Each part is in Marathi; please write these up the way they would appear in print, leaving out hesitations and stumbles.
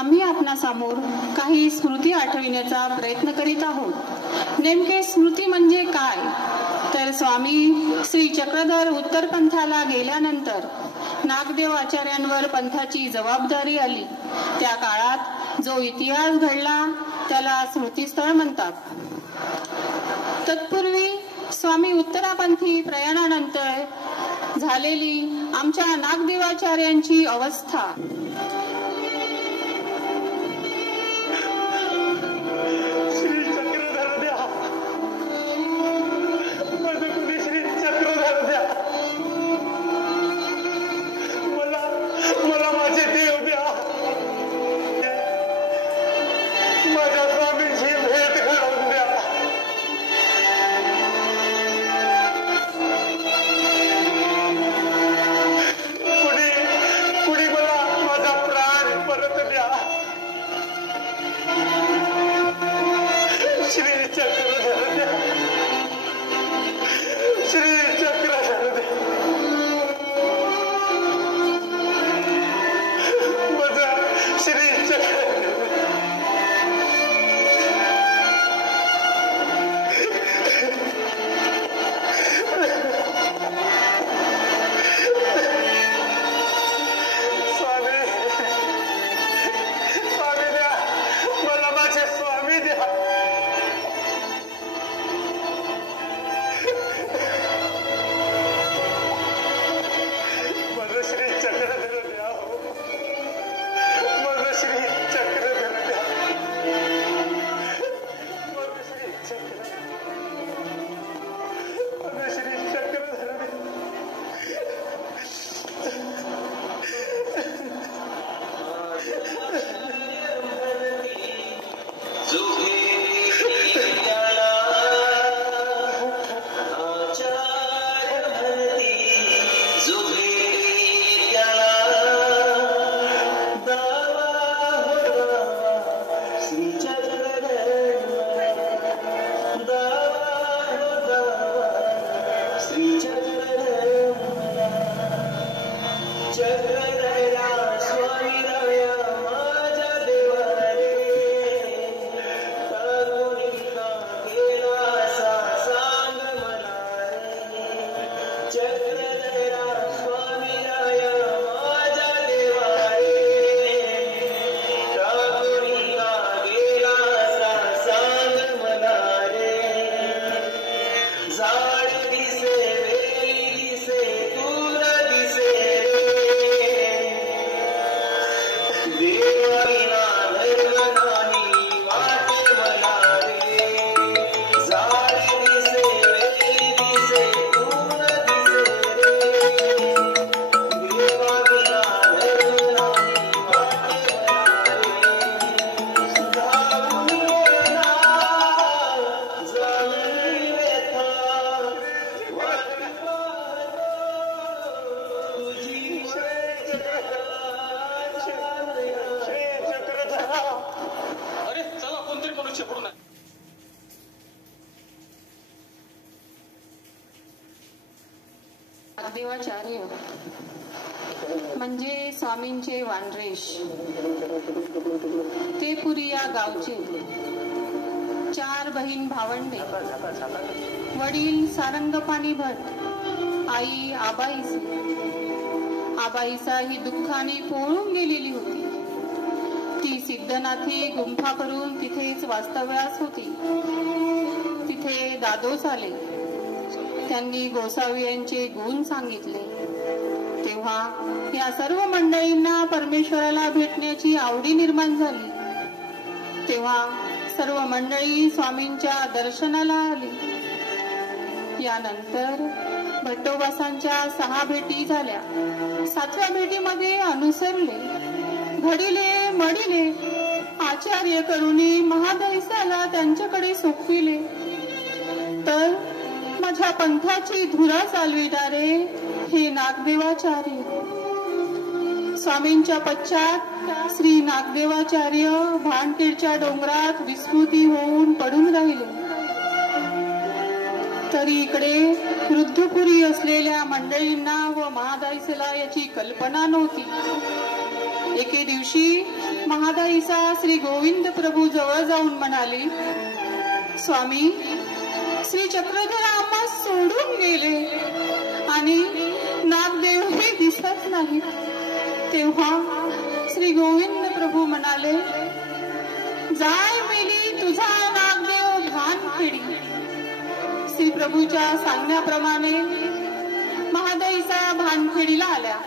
आम्ही आपणासमोर काही स्मृती आठविण्याचा प्रयत्न करीत आहोत. नेमके स्मृती म्हणजे काय? तर स्वामी श्री चक्रधर उत्तर पंथाला गेल्यानंतर नागदेव आचार्यांवर पंथाची जबाबदारी आली. त्या काळात जो इतिहास घडला त्याला स्मृतीस्थळ म्हणतात. तत्पूर्वी स्वामी उत्तरापंथी प्रयाणानंतर झालेली आमच्या नागदेवाचार्यांची अवस्था, नागदेवाचार्य म्हणजे स्वामींचे वानरेश. ते पुरी या गावचे. 4 बहीण भावंडे. वडील सारंगपाणी भट, आई आबाईसी. आबाईसा ही दुःखाने पोळून गेलेली होती. ती सिद्धनाथी गुंफा करून तिथेच वास्तव्यास होती. तिथे दादोस आले. त्यांनी गोसावी यांचे गुण सांगितले. तेव्हा या सर्व मंडळींना परमेश्वराला भेटण्याची आवडी निर्माण झाली. तेव्हा सर्व मंडळी स्वामींच्या दर्शनाला आली. यानंतर भट्टोबासांच्या 6 भेटी झाल्या. 7व्या भेटीमध्ये अनुसरले, घडिले मडिले आचार्य करुणी महादैसाला त्यांच्याकडे सोपविले. तर माझ्या पंथाची धुरा चालविणारे हे नागदेवाचार्य. स्वामींच्या पश्चात श्री नागदेवाचार्य भानतीरच्या डोंगरात विस्मृती होऊन पडून राहिले. तरी इकडे बुद्धपुरी असलेल्या मंडळींना व महादाईसला याची कल्पना नव्हती. एके दिवशी महादाईसा श्री गोविंद प्रभू जवळ जाऊन म्हणाले, स्वामी, श्री चक्रधर आम्हा सोडून गेले आणि नागदेव हे दिसत नाही. तेव्हा श्री गोविंद प्रभू म्हणाले, जाय मेली तुझा नागदेव भानखेडी. श्री प्रभूच्या सांगण्याप्रमाणे महादाईसा भानखेडीला आल्या.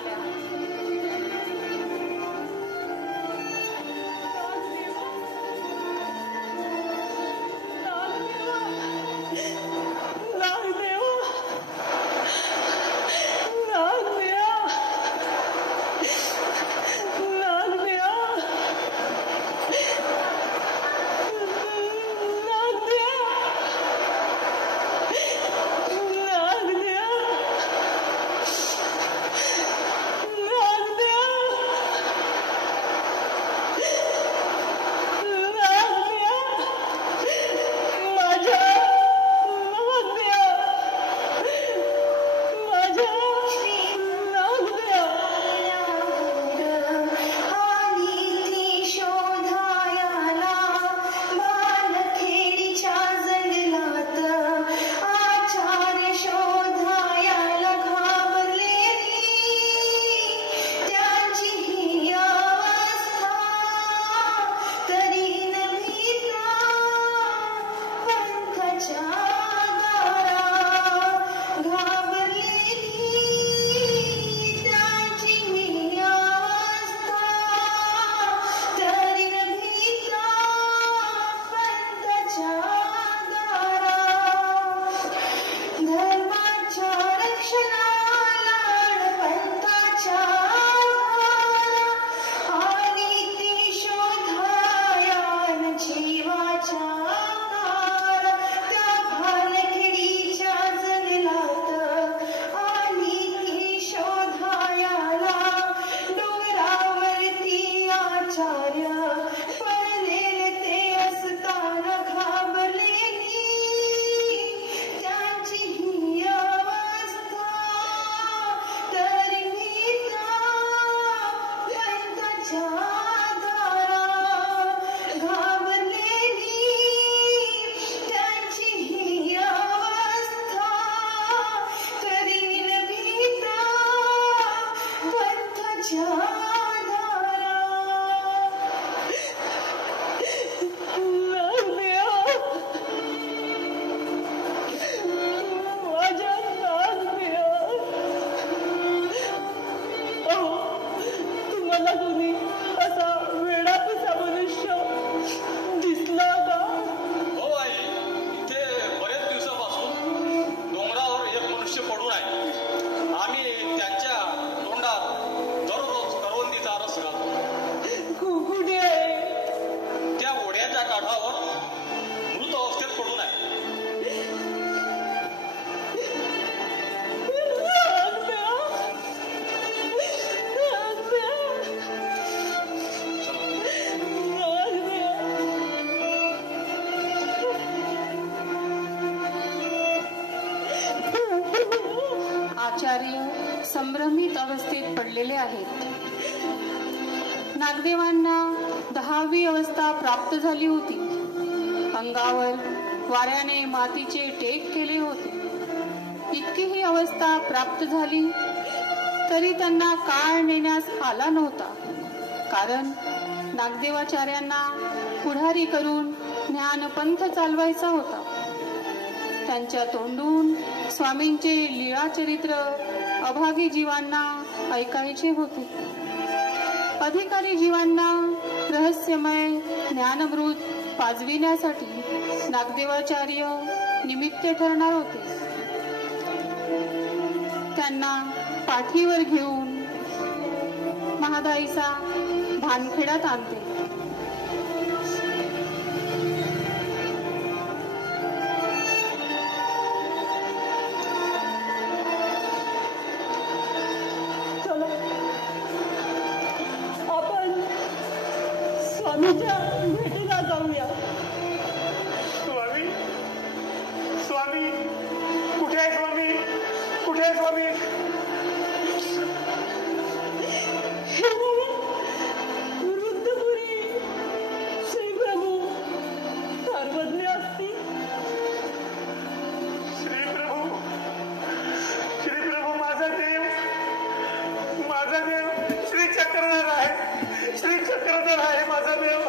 संभ्रमित अवस्थेत पडलेले आहेत. नागदेवांना 10वी अवस्था प्राप्त झाली होती. अंगावर वाऱ्याने मातीचे टेक केले होते. इतकी ही अवस्था प्राप्त झाली तरी त्यांना काळ नेण्यास आला नव्हता. कारण नागदेवाचार्यांना पुढारी करून ज्ञानपंथ चालवायचा होता. त्यांच्या तोंडून स्वामींचे लीळा चरित्र अभागी जीवांना ऐकायचे होते. अधिकारी जीवांना रहस्यमय ज्ञानमृत पाजविण्यासाठी नागदेवाचार्य निमित्त ठरणार होते. त्यांना पाठीवर घेऊन महादाईसा भानखेड्यात आणते. स्वामीच्या भेटीला जाऊया. स्वामी, स्वामी कुठे आहे स्वामी? आहे स्वामी. वृद्धपुरी श्रीप्रभू सर्वज्ञ असतील. श्रीप्रभू माझा देव श्री चक्रधर आहे माझा देव.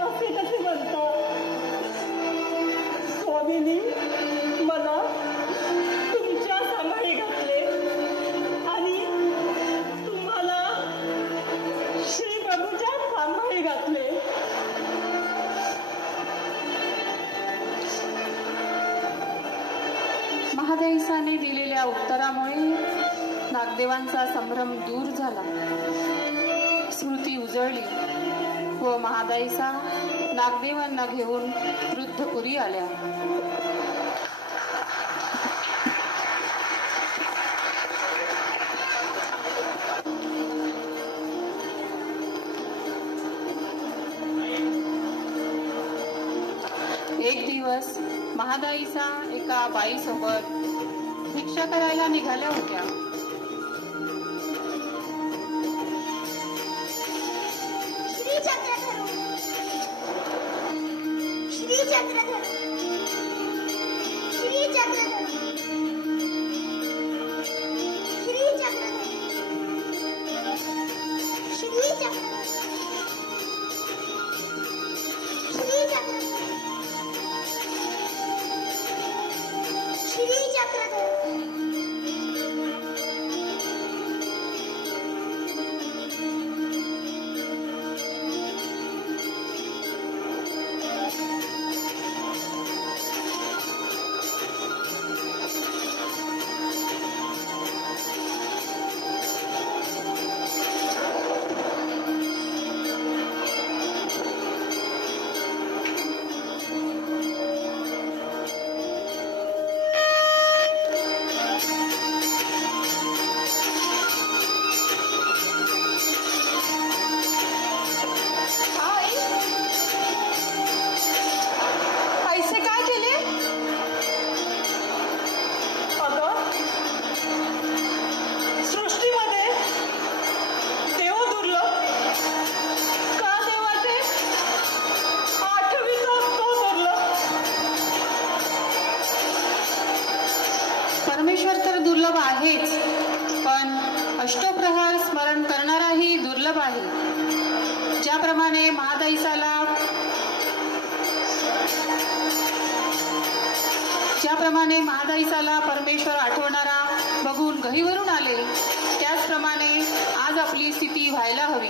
असे कसे म्हणता स्वामींनी मला तुमच्या सांभाळी घातले आणि तुम्हाला श्रीप्रभूच्या सांभाळी घातले. महादैसाने दिलेल्या उत्तरामुळे नागदेवांचा संभ्रम दूर झाला. स्मृती उजळली व महादैसा नागदेवांना घेऊन वृद्धपुरी आल्या. एक दिवस महादाईचा एका बाईसोबत भिक्षा करायला निघाल्या होत्या. परमेश्वर तर दुर्लभ आहेच, पण अष्टप्रहर स्मरण करणाराही दुर्लभ आहे. ज्याप्रमाणे महादाईसाला परमेश्वर आठवणारा बघून गहिवरून आले, त्याचप्रमाणे आज आपली स्थिती व्हायला हवी.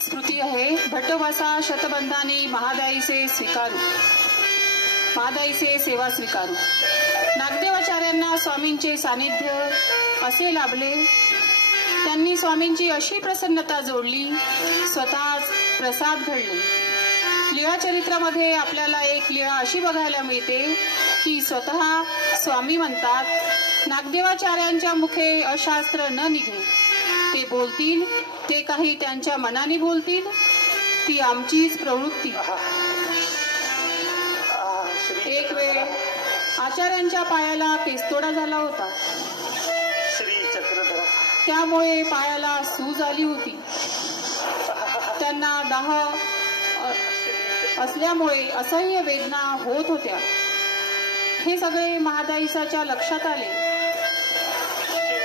स्मृती आहे, भट्टवसा शतबंधानी महादाईचे सेवा स्वीकारू. नागदेवाचार्यांना स्वामींचे सानिध्य असे लाभले. त्यांनी स्वामींची अशी प्रसन्नता जोडली, स्वतःच प्रसाद घडले. लीळा चरित्रामध्ये आपल्याला एक लीळा अशी बघायला मिळते की स्वतः स्वामी म्हणतात, नागदेवाचार्यांच्या मुखे अशास्त्र न निघे. ते बोलतील ते काही त्यांच्या मनाने बोलतील, ती आमचीच प्रवृत्ती. एक वेळ आचार्यांच्या पायाला केसतोडा झाला होता. त्यामुळे पायाला सूज आली होती. त्यांना दाह असल्यामुळे असह्य वेदना होत होत्या. हे सगळे महादाईसाच्या लक्षात आले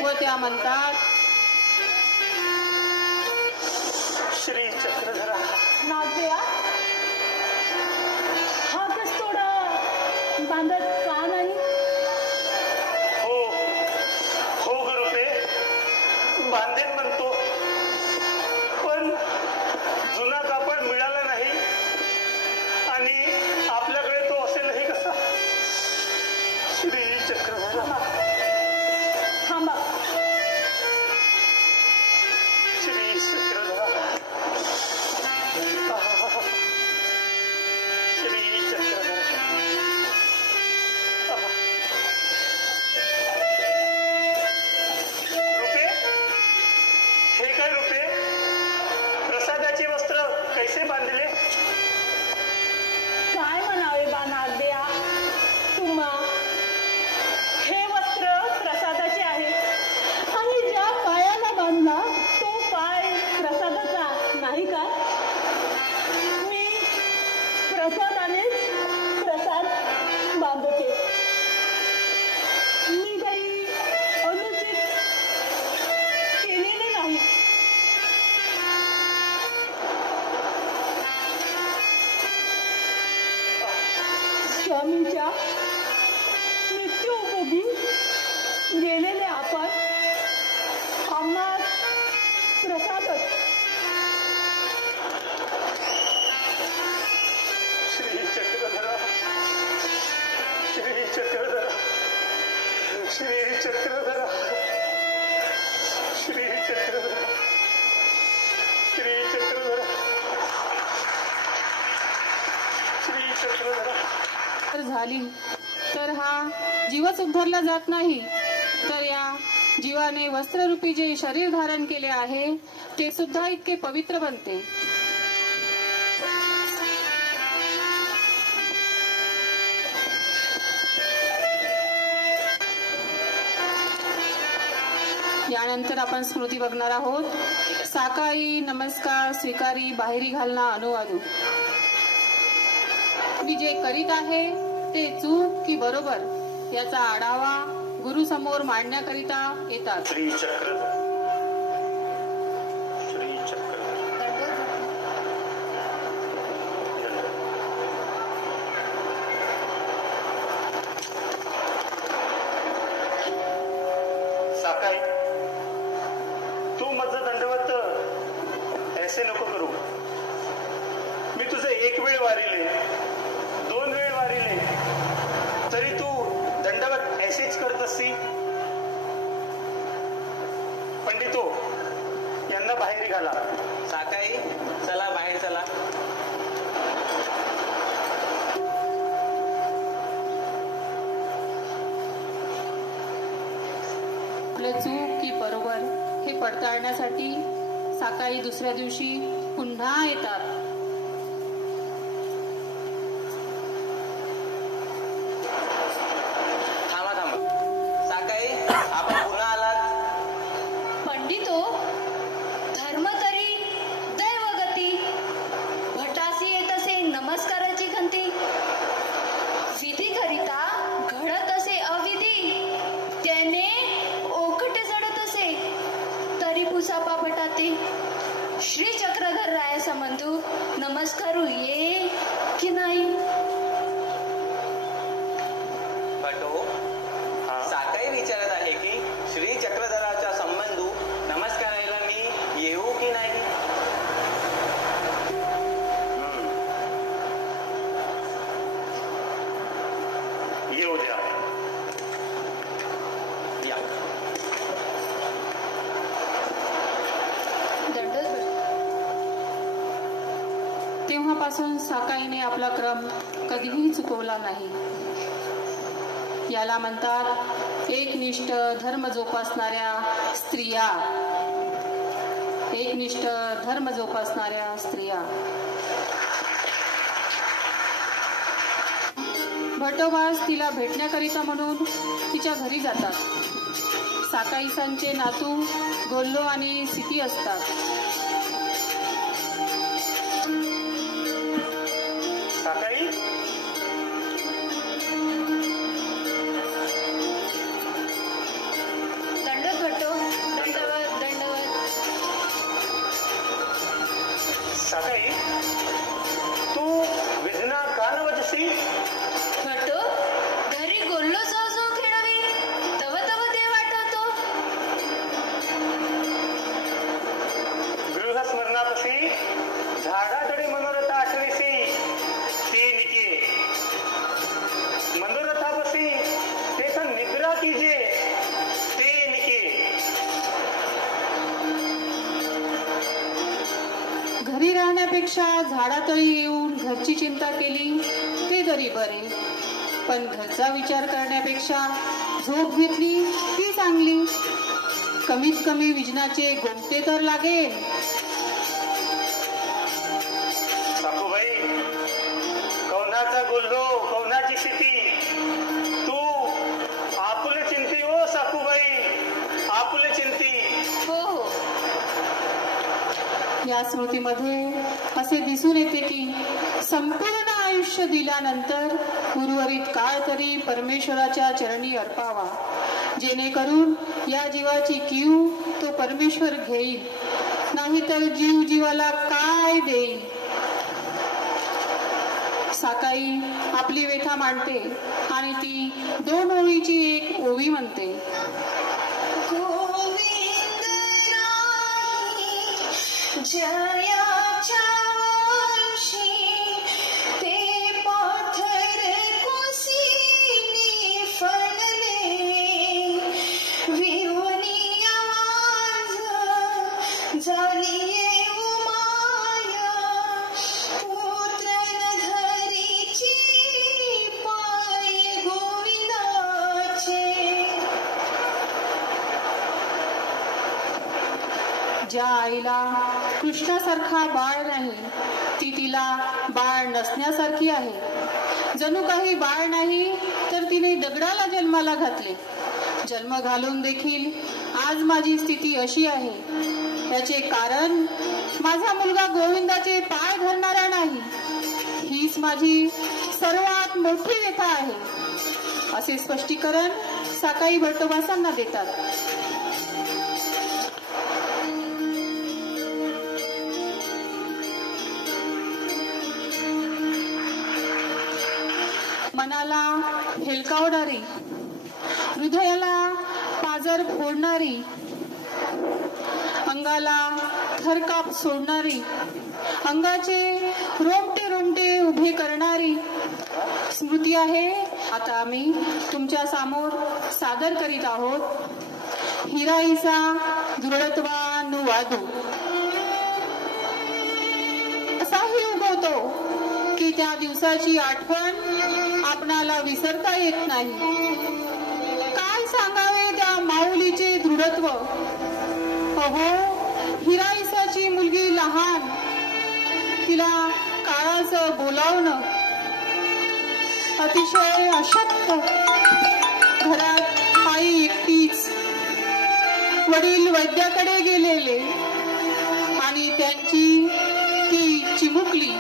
व त्या म्हणतात, श्री चक्रधरा, नागदेवा, हा केसतोडा बांधत का नाही? हो गुरुपे, बांधेन म्हणतो, पण जुना कापड मिळाला नाही आणि आपल्याकडे तो असेलही कसा. श्री चक्रधरा, थांबा. श्री चक्रधरा, श्री चक्रधरा. रुपे, काय रूपे, प्रसादाचे वस्त्र कैसे बांधले? काय म्हणावे बानाद्या तुम्हा, हे वस्त्र प्रसादाचे आहे आणि ज्या पायाला बांधला तो पाय प्रसादाचा नाही का? मी प्रसादाने प्रसाद बांधते. मी काही अनुचित केलेले नाही. स्वामींच्या नित्योपयोगी गेलेले आपण आम्हा प्रसादच. श्री चक्रधरा, श्री चक्रधरा, श्री चक्रधरा, श्री चक्रधरा, श्री चक्रधरा, श्री चक्रधरा. तर झाली तर हा जीवच उद्धरला जात नाही, तर या जीवाने वस्त्ररूपी जे शरीर धारण केले आहे ते सुद्धा इतके पवित्र बनते. यानंतर आपण स्मृती बघणार आहोत. साकाई नमस्कार स्वीकारी बाहेरी घालना अनुवादू. मी जे करीत आहे ते चूक की बरोबर याचा आढावा गुरु समोर मांडण्याकरिता येतात. श्री चक्रधर, श्री चक्रधर. साकाई, तू माझं दंडवत ऐसे नको करू. मी तुझे एक वेळ वारिले, 2 वेळ वारिले, तरी तू दंडवत ऐसेच करत असती. पंडितो, यांना बाहेर घाला. साकाई, चला बाहेर चला. आपलं चूक की बरोबर हे पडताळण्यासाठी साकाई दुसऱ्या दिवशी पुन्हा येतात. थांबा थांबा. साकाई, आपण पुन्हा आलात. पंडितो, धर्म तरी दैवगती, भटासी येत असे नमस्काराची घंटी, विधी करिता घडत असे अविधी, त्याने ओकटे जडत असे तरी पुसापा भटाती. श्री चक्रधर राय संबंधू नमस्कारू ये की नाही? भटो, साकाई विचारत आहे की श्री चक्रधराच्या संबंधू नमस्कारायला मी येऊ की नाही? येऊ द्या. या. तेव्हापासून साकाईने आपला क्रम कधीही चुकवला नाही. याला म्हणतात एकनिष्ठ धर्म जोपासणाऱ्या स्त्रिया. एकनिष्ठ धर्म जोपासणाऱ्या स्त्रिया. भटोबास तिला भेटण्याकरिता म्हणून तिच्या घरी जातात. साकाईसांचे नातू गोल्लो आणि सिकी असतात. साकाई, दंडवत भटो, दंडवत दंडवत. साकाई, तू विधना का न वजसी? भटो, घरी गोल्लो जो जो खेळावी तव तव देव आठवतो. गृहस्मरणापशी झाडातडी मनोरथ आठविसी ते निके. मनोरथापशी तेथ निद्रा कीजे ते निके. घरी राहण्यापेक्षा झाडातळी येऊन घरची चिंता केली ते तरी बरे, पण घरचा विचार करण्यापेक्षा झोप घेतली ती चांगली. कमीत कमी विजनाचे गोमटे तर लागेल. साकूबाई, कौनाचा गोल्लो, कौनाची स्थिती, तू आपुले चिंती हो साकूबाई, आपुले चिंती. हो हो. या स्मृतीमध्ये असे दिसून येते की संपूर्ण आयुष्य दिल्यानंतर उर्वरित काळ तरी परमेश्वराच्या चरणी अर्पावा, जेणेकरून या जीवाची कीव तो परमेश्वर घेईल, नाहीतर जीव जीवाला काय देईल. साकाई आपली व्यथा मांडते आणि ती 2 ओळीची एक ओवी म्हणते. गोविंद राही जयाच्या वर्षी ते पाथर कोसिनी फळले, विहुनी आवाज झाली उमाया, पुत्र धरीची पाय गोविंदाचे. ज्या आईला कृष्णासारखा बाळ नाही ती तिला बाळ नसण्यासारखी आहे. जणू काही बाळ नाही तर तिने दगडाला जन्माला घातले. जन्म घालून देखील आज माझी स्थिती अशी आहे. याचे कारण माझा मुलगा गोविंदाचे पाय धरणारा नाही. हीच माझी सर्वात मोठी व्यथा आहे, असे स्पष्टीकरण साकाई भट्टोबासांना देतात. मनाला हेलकावणारी, हृदयाला पाजर फोडणारी, अंगाला थरकाप सोडणारी, अंगाचे रोमटे रोमटे उभे करणारी स्मृती आहे आता आम्ही तुमच्या समोर सादर करीत आहोत. हिराईचा दृढत्वानुवादू. असाही उगवतो की त्या दिवसाची आठवण आपणाला विसरता येत नाही. काय सांगावे त्या माऊलीचे दृढत्व. अहो, हिराईसाची मुलगी लहान, तिला काळाचं बोलावणं, अतिशय अशक्त, घरात आई एकटीच, वडील वैद्याकडे गेलेले आणि त्यांची ती चिमुकली.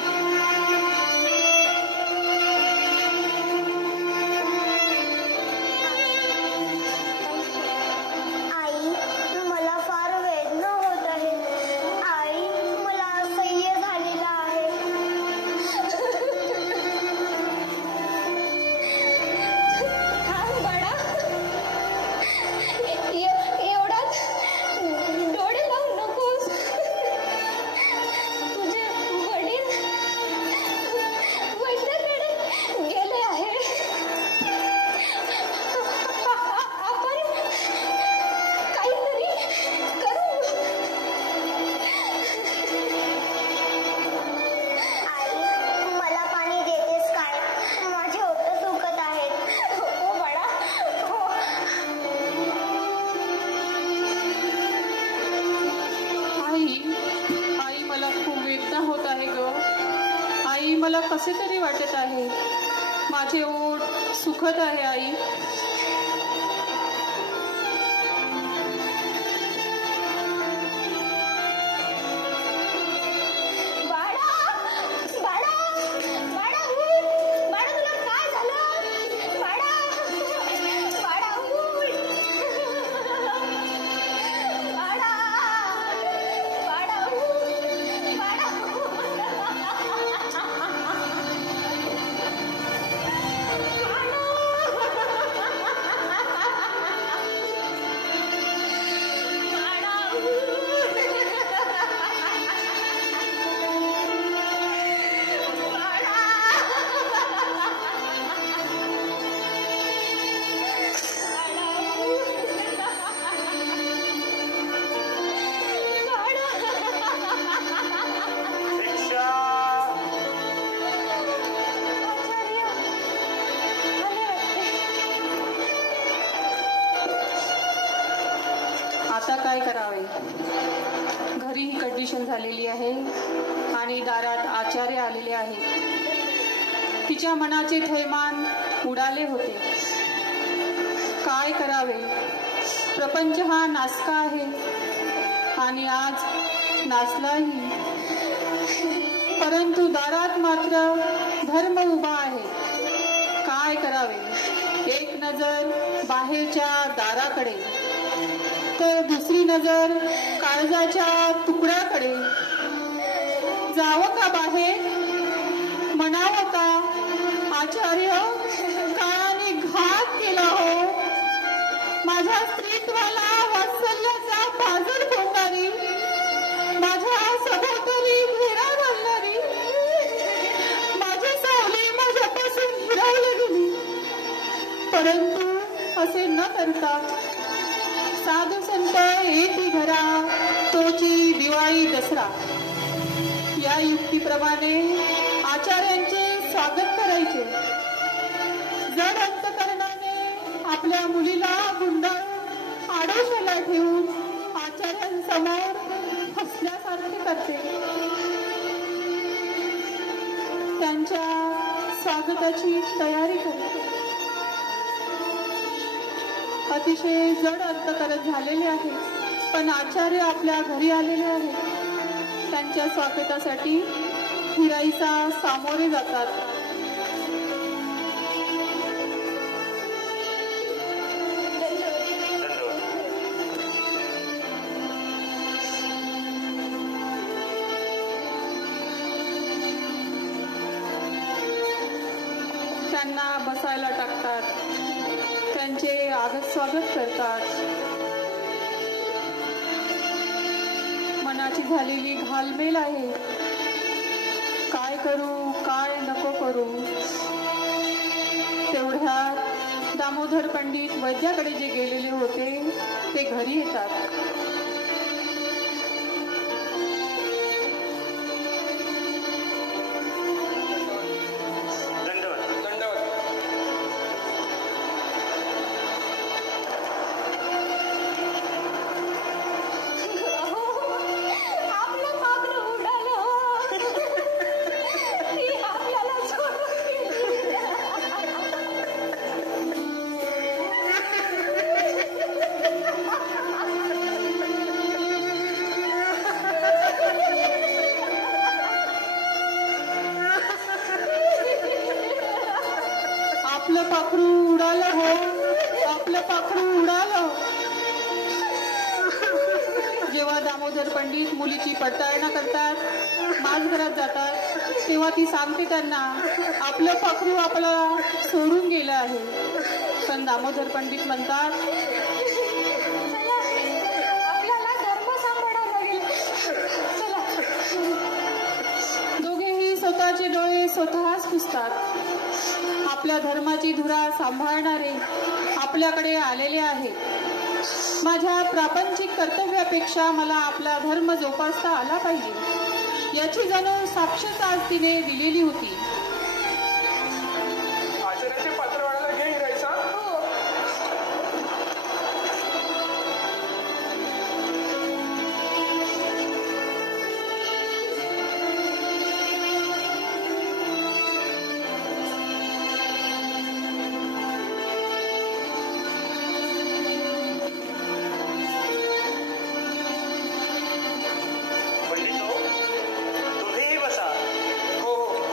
मला कसे तरी वाटत आहे. माझे ओठ सुखत आहे आई. करावे. घरी ही कंडिशन झालेली आहे आणि दारात आचार्य आलेले आहेत. तिच्या मनाचे थैमान उडाले होते. काय करावे? प्रपंच हा नासका आहे आणि आज नाचलाही. परंतु दारात मात्र धर्म उभा आहे. काय करावे? एक नजर बाहेरच्या दाराकडे तर दुसरी नजर काळजाच्या तुकड्याकडे. जावं का बाहेर? म्हणावं का आचार्य काळाने घात केला हो. माझ्या स्त्रीत्वाला वात्सल्याचा पाजर फोडणारी, माझ्या सभोवताली घेरा घालणारी, माझी सावली माझ्यापासून हिरावली गेली. परंतु असे न करता साधू संत येती घरा तोची दिवाळी दसरा या युक्तीप्रमाणे आचार्यांचे स्वागत करायचे. जड अंतकरणाने आपल्या मुलीला गुंडाळून आडोशाला ठेवून आचार्यांसमोर हसल्यासारखे करते. त्यांच्या स्वागताची तयारी करते. अतिशय जड अंतकरण झालेले आहे, पण आचार्य आपल्या घरी आलेले आहेत. त्यांच्या स्वागतासाठी हिराईचा सामोरे जातात. त्यांना बसायला टाकतात. त्यांचे आदर स्वागत करतात. मनाची झालेली घालमेल आहे. काय करू काय नको करू. तेवढ्यात दामोदर पंडित वैद्याकडे जे गेलेले होते ते घरी येतात. आपलं पाखरू उडालं हो, आपलं पाखरू उडालं. जेव्हा दामोदर पंडित मुलीची पडताळणा करतात, माझघरात जातात, तेव्हा ती सांगते त्यांना आपलं पाखरू आपल्याला सोडून गेलं आहे. पण दामोदर पंडित म्हणतात आपल्याला धर्म सांभाळायला लागेल. दोघेही स्वतःचे डोळे स्वतःच पुसतात. आपल्या धर्माची धुरा सांभाळणारे आपल्याकडे आलेले आहेत. माझ्या प्रापंचिक कर्तव्यापेक्षा मला आपला धर्म जोपासता आला पाहिजे याची जणू साक्षरता आज तिने दिलेली होती. आचार्याचे पात्र वाढायला घे हिरायचा. पंडितो तुम्हीही बसा. हो हो.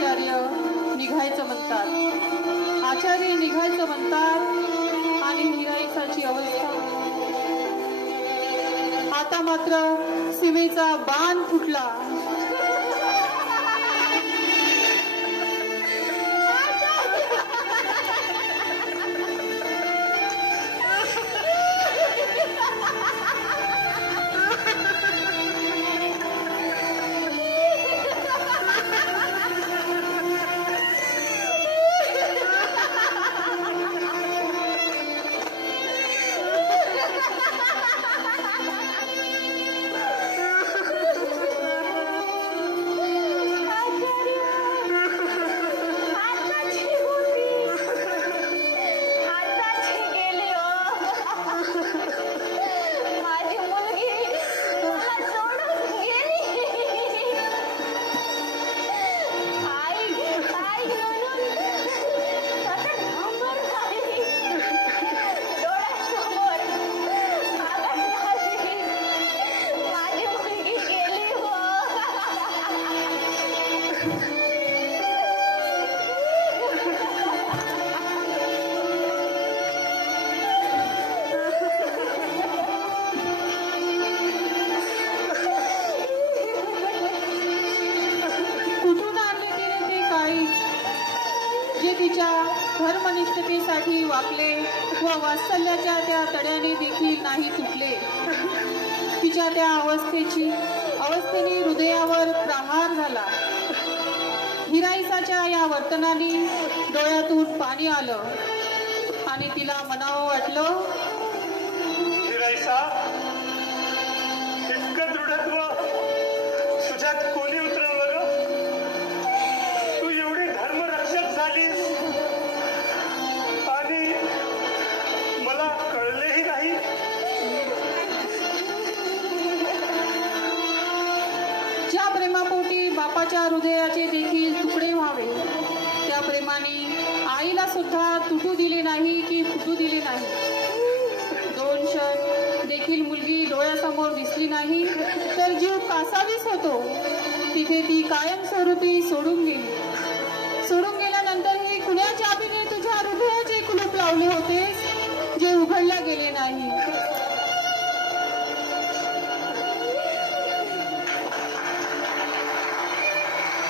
आचार्य निघायचं म्हणतात. आचार्य निघायचं म्हणतात आणि हिराईसाची अवस्था. आता मात्र सीमेचा बाण फुटला. धर्मनिष्ठतेसाठी वाकले व वात्सल्याच्या त्या तड्याने देखील नाही तुटले. तिच्या त्या अवस्थेने हृदयावर प्रहार झाला. हिराईसाच्या या वर्तनाने डोळ्यातून पाणी आलं आणि तिला म्हणावं वाटलं, हिराईसा, इतकं दृढत्व तुझ्यात कोणी उतरवलं ग? तू एवढी धर्मरक्षक झालीस आणि मला कळलेही नाही. ज्या प्रेमापोटी बापाच्या हृदयाचे देखील तुकडे व्हावे, त्या प्रेमाने आईला सुद्धा तुटू दिले नाही की फुटू दिले नाही. 2 क्षण देखील मुलगी डोळ्यासमोर दिसली नाही तर जीव कासावीस होतो. तिथे ती कायमस्वरूपी सोडून गेली. सोडून गेल्यानंतरही कुण्या चाबीने तुझ्या हृदयाचे कुलूप लावले होते जे उघडला गेले नाही.